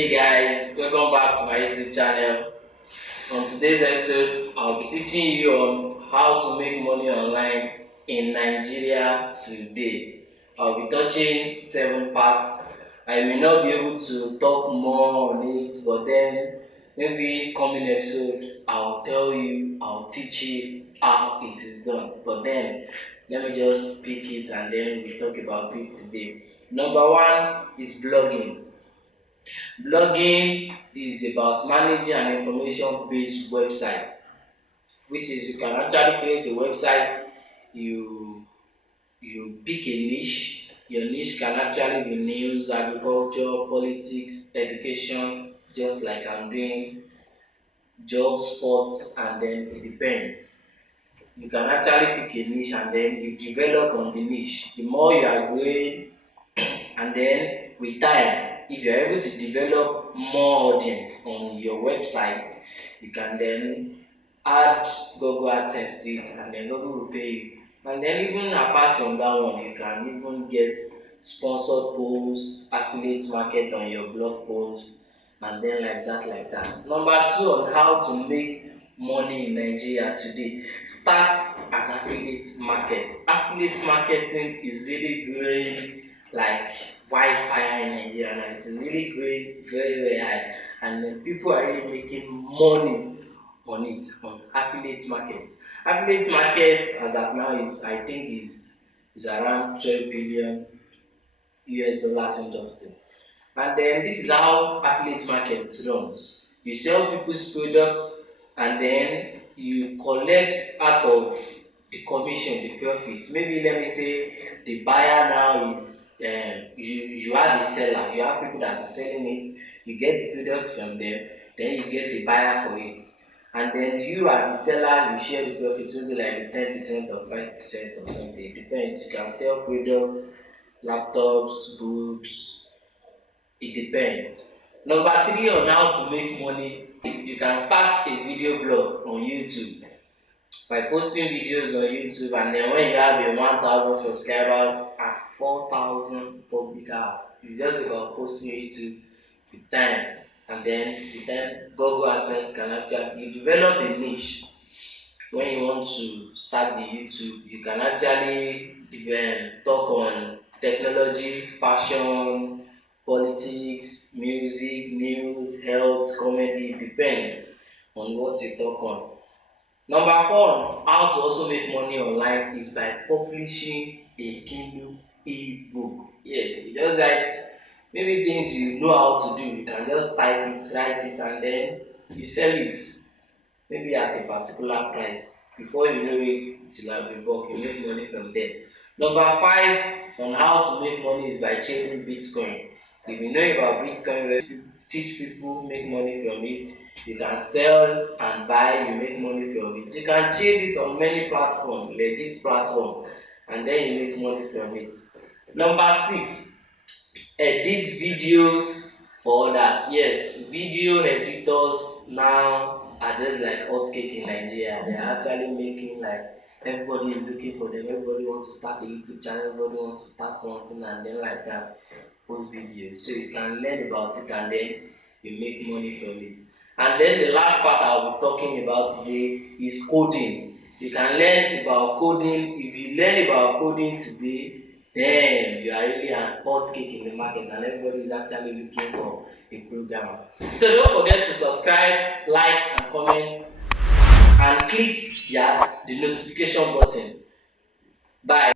Hey guys, welcome back to my YouTube channel. On today's episode, I'll be teaching you on how to make money online in Nigeria today. I'll be touching 7 parts. I may not be able to talk more on it, but then maybe coming episode, I'll teach you how it is done. But then let me just speak it and then we talk about it today. Number one is blogging. Blogging is about managing an information-based website, which is you can actually create a website, you pick a niche. Your niche can actually be news, agriculture, politics, education, just like I'm doing, job, sports, and then it depends. You can actually pick a niche and then you develop on the niche. The more you are growing, and then with time, if you're able to develop more audience on your website, you can then add Google AdSense to it and then Google will pay you. And then even apart from that one, you can even get sponsored posts, affiliate market on your blog posts, and then like that. Number two, on how to make money in Nigeria today, start an affiliate market. Affiliate marketing is really growing like wildfire in Nigeria now. It is really growing very high, and then people are really making money on it, on affiliate markets. Affiliate market as of now is, I think, is around 12 billion US dollars industry. And then this is how affiliate market runs. You sell people's products and then you collect out of the commission, the profits. Maybe let me say the buyer now is you are the seller. You have people that are selling it. You get the product from them, then you get the buyer for it. And then you are the seller, you share the profits, maybe like 10% or 5% or something. It depends. You can sell products, laptops, books, it depends. Number three, on how to make money, you can start a video blog on YouTube by posting videos on YouTube, and then when you have your 1,000 subscribers and 4,000 public hours, it's just about posting YouTube with time, and then Google AdSense can actually, you develop a niche. When you want to start the YouTube, you can actually talk on technology, fashion, politics, music, news, health, comedy. It depends on what you talk on. Number four, how to also make money online is by publishing a Kindle ebook. Yes, you just write maybe things you know how to do. You can just type it, write it, and then you sell it. Maybe at a particular price. Before you know it, it will have been bulk. You make money from there. Number five, on how to make money is by trading Bitcoin. If you know about Bitcoin, where you teach people, make money from it. You can sell and buy, you make money from it. You can trade it on many platforms, legit platform, and then you make money from it. Number six, edit videos for others. Yes, video editors now are just like hot cake in Nigeria. They are actually making like everybody is looking for them. Everybody wants to start a YouTube channel. Everybody wants to start something, and then like that, post videos. So you can learn about it and then you make money from it. And then the last part I'll be talking about today is coding. You can learn about coding. If you learn about coding today, then you are really an hot cake in the market, and everybody is actually looking for a programmer. So don't forget to subscribe, like, and comment, and click the notification button. Bye.